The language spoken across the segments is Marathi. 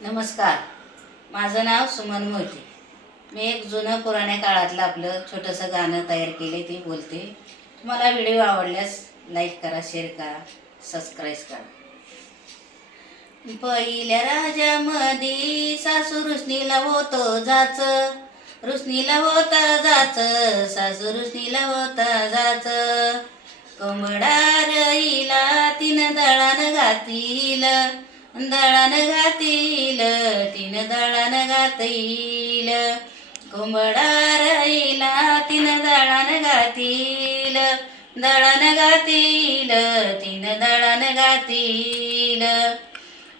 नमस्कार. माझं नाव सुमन मोहिते. मी एक जुनं पुराण्या काळातलं आपलं छोटंसं गाणं तयार केले ते बोलते. तुम्हाला व्हिडिओ आवडल्यास लाईक करा, शेअर करा, सबस्क्राईब करा. पहिल्या राजामध्ये सासू रुसणीला होतं जाच, रुसणीला होता जाच, सासू रुसणीला होता जाच. कोंबडा रईला तीन दळान घातील, दळान घातील, तीन दळान घातील. कोंबडा रईला तीन दळान घातील, दळान घातील, तीन दळान घातील.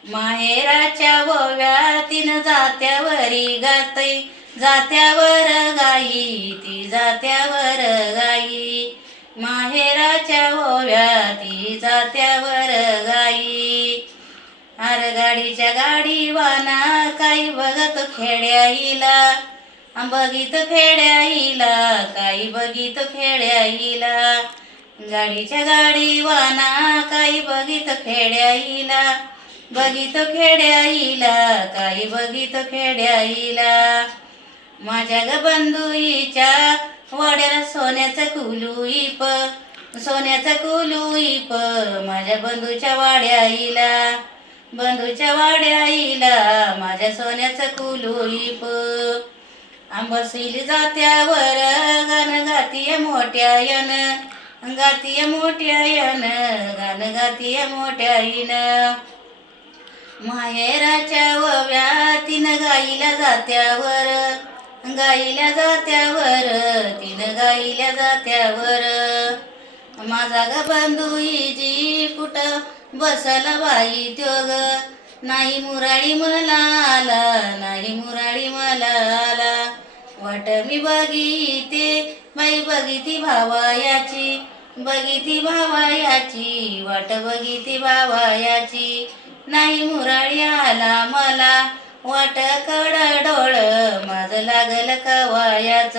माहेराच्या ओव्या तीन जात्यावरी गातई, जात्यावर गाई, ती जात्यावर गाई. माहेराच्या ओव्या ती जात्यावर गाई. आरगाडीच्या गाडीवाना काही बघत खेड्याईला, बघित खेड्याईला, काही बघित खेड्याईला. गाडीच्या गाडीवाना काही बघित खेड्याईला, बघित खेड्याईला, काही बघित खेड्याईला. माझ्या ग बंधुईच्या वाड्याला सोन्याचा कुलूईप, सोन्याचा कुलूईप. माझ्या बंधूच्या वाड्याईला, बंधूच्या वाड्याईला, माझ्या सोन्याचा कुलूईप. आंबसिली जात्यावर गाणं गातीय मोठ्यायन, गातीय मोठ्यायन, गाणं गातीय मोठ्याईन. माहेराच्या ओव्या तीन गाईला जात्यावर, गाईला जात्यावर, तीन गाईला जात्यावर. माझा ग बंधुईजी कुठं बसला बाई त्यो ग, नाही मुराळी मला आला, नाही मुराळी मला आला. वाट मी बघिते बाई बघिती भावायाची, बघिती भावायाची, वाट बघिती भावायाची. नाही मुराळी आला मला, वाट कड डोळ माझं लागल कवायाच.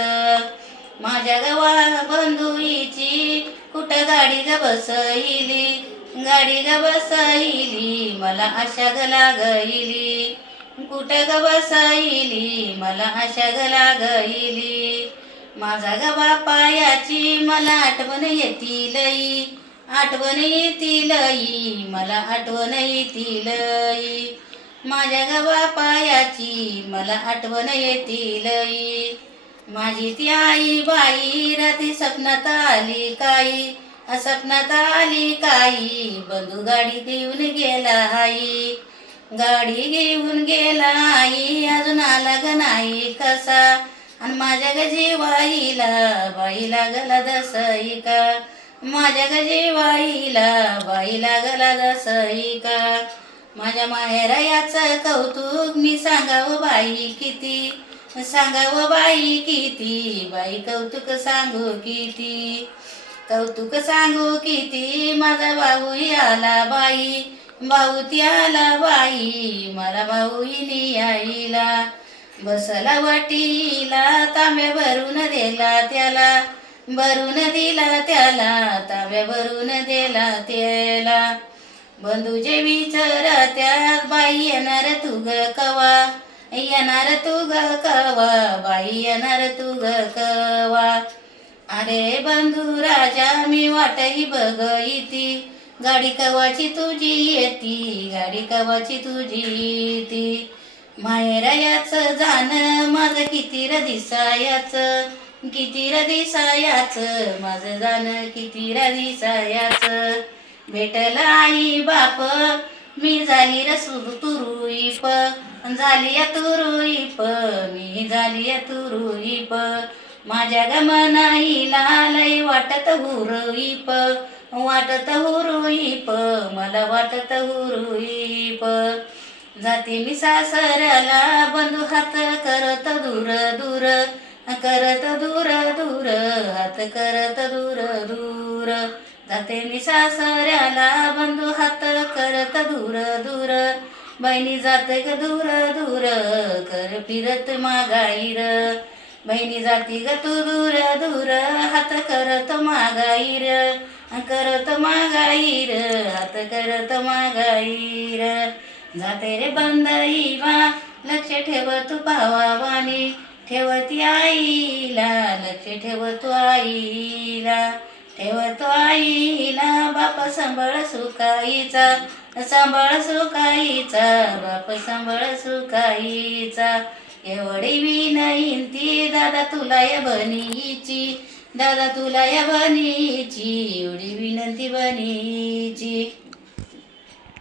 माझ्या गवा बंधुईची कुठं गाडी ग बसईली, गाडी ग बसईली, मला आशा ग लागईली. कुठं ग बसईली, मला आशा ग लागईली. माझा ग बापायाची मला आठवण येतीलई, आठवण येतीलई, मला आठवण येतीलई. माझ्या ग बापायाची मला आठवण येतीलई. माझी ती आई बाई रात्री स्वप्नात आली काही, स्वप्नात आली काही. बंधू गाडी घेऊन गेला आई, गाडी घेऊन गेला आई, अजून आला ग नाही कसा. आणि माझ्या ग जीवाईला बाई लागला दसई का, माझ्या ग जीवाईला बाई लागला दसई का. माझ्या माहेरायाचं कौतुक मी सांगावं बाई किती, सांगावं बाई किती. बाई कौतुक सांगू किती, कौतुक सांगू किती. माझा भाऊ आला बाई, भाऊ ती आला बाई, मला भाऊ यायला. बसला वाटीला तांब्या भरून दिला त्याला, भरून दिला त्याला, तांब्या भरून दिला त्याला. बंधूचे विचारत्यात बाई येणार तू ग कवा, येणार तू ग कवा, बाई येणार तू ग कवा. अरे बंधू राजा मी वाटही बघिती, गाडी कवाची तुझी येती, गाडी कवाची तुझी येती. माहेरायाच जाणं माझं किती र दिसायाच, किती र दिसायाच, माझं जाणं किती र दिसायाच. भेटला आई बाप मी झाली र तुरुईप, झाली या तुरुईप, मी झाली या तुरुईप. माझ्या ग मनाईला लय वाटत हुरुईप, वाटत हुरुईप, मला वाटत हुरुईप. जाते मी सासऱ्याला बंधू हात करत दूर दूर, करत दूर दूर, हात करत दूर दूर. जाते मी सासऱ्याला बंधू हात करत दूर दूर. बहिणी जाते ग दूर दूर, कर फिरत मागाईर. बहिणी जाती ग तू दूर दूर, हात करत मागाईर, करत मागाईर, हात करत मागाईर. जाते रे बंदईवा लक्ष ठेव तू भावावानी ठेवती आईला लक्ष ठेवतो आईला ठेवतो आईला बाप सांभाळ सुकाईचा सांभाळ सुकाईचा बाप सांभाळ सुकाईचा एवढी विनंती दादा तुला या बनीची दादा तुला या बनीची एवढी विनंती बनीची.